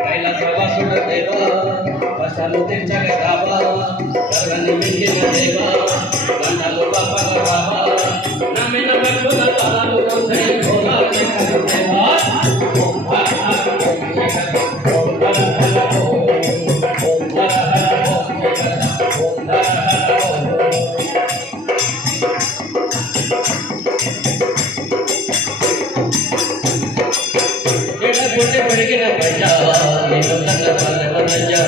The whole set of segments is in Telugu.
కైలాసవాసుడ దేవా కష్టాలు తెచ్చగ రావా కర్రని మింగిన దేవా దండలు పప్పగ రావా నమ్మిన భక్తుల తరాలు రోసే భోలా శంకర దేవా ఓం హర హర ఓం శంకర ఓం హర హర ఓం హర హర ఓం శంకర ఓం హర హర ఎడగొట్టి పడిగిన గయ్యా నేను కన్న పల్లెవరయ్యా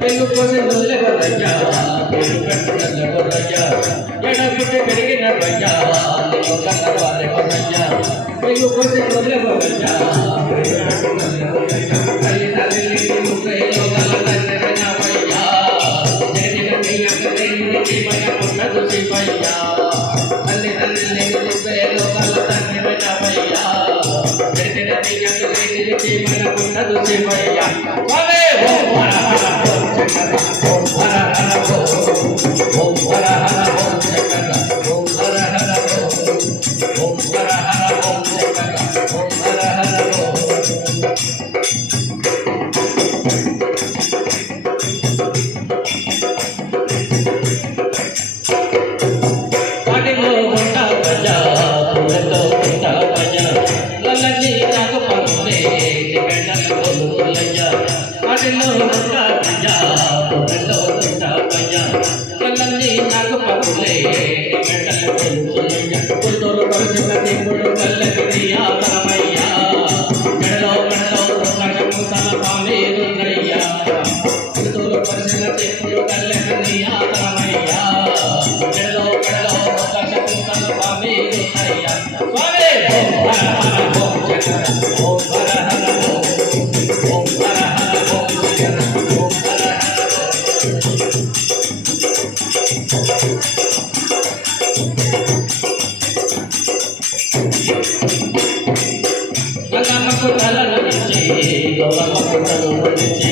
పెళ్ళు కోసి నొల్లెవరయ్యా పేరు పెట్టగలవరయ్యా ఎడగొట్టి పెరిగిన గయ్యా నేను కన్న పల్లెవరయ్యా పెళ్ళు కోసి నొల్లెవరయ్యా తల్లి తల్లి ముక్కైలో గల తండ్రినవయ్యా జరిగిన నీయక లేని జీవన పుట్టదు శివయ్యా తల్లి తల్లి ముక్కైలో గల తండ్రినవయ్యా జరిగిన నీయక లేని జీవన పుట్టదు శివయ్యా స్వామి ఓం హర హర ఓం శంకర ఓం హర హర ఓం హర హర ఓం శంకర ఓం హర హర ఓం హర హర ఓం శంకర ఓం హర హర వాటిలో ఉంట ప్రజా పూలతో ఉంట ప్రజా లల్లజీ నాకు పనులే వెంటనే కొలులయ్యా వాటిలో ఉంట ప్రజా పూలతో ఉంట ప్రజా లల్లజీ నాకు పనులే వెంటనే కొలులయ్యా పుల్తోలు పరిసిన దేవుడు కల్లకి ఆతరమయ్యా మెడలో ప్రకాశము సల పామేరున్నయ్యా పుల్తోలు పరిసిన దేవుడు కల్లకి ఆతరమయ్యా మెడలో ప్రకాశము సల పామేరున్నయ్యా స్వామి ఓం హర హర ఓం శంకర ఓం హర హర ఓం హర హర ఓం శంకర ఓం హర గంగమ్మకు తలను ఇచ్చి గౌరమ్మకు తను వండించి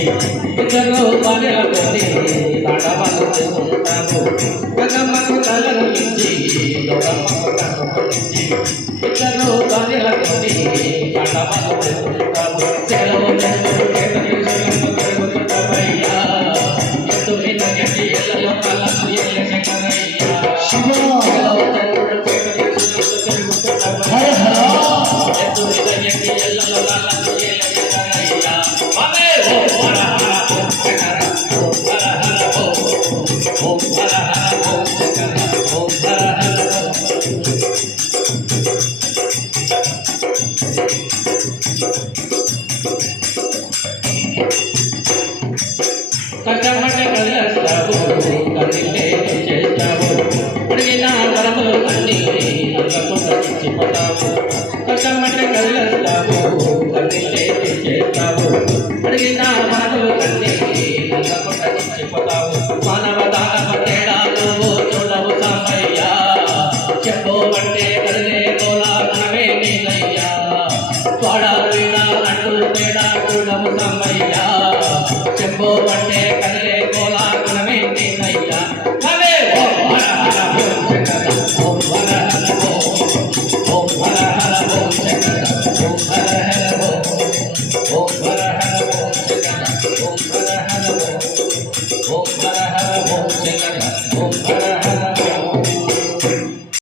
ఇద్దరు పనుల కొని తాడవాళ్ళు చేసుకుంటాము గంగమ్మకు తలను ఇచ్చి గౌరమ్మకు తను వండించి ఇద్దరు పనుల కొని తాడవాళ్ళు చేసుకుంటాము సెలవు నెలలు కేవలం తిరుగుతుంటామయ్యా ఎత్తు మీద గట్టి ఎల్లలో కళ్ళను ఎల్ల శంకరయ్యా సెలవు నెలలు తిరుగుతుంటామయ్యా ఎత్తు మీద గట్టి ఎల్లలో కళ్ళను ఎల్ల శంకరయ్యా స్వామి ఓం హర హర ఓం శంకర ఓం హర హర ఓం హర హర ఓం శంకర ఓం హర హర కష్టపడి కదిలేస్తావు కదిలే చేస్తావు అడిగిన వరములు అన్నీ అందకుండా ఇచ్చిపోతావు కష్టపడి కదిలేస్తావు కదిలే చేస్తావు అడిగిన వరములు అన్నీ అందకుండా ఇచ్చిపోతావు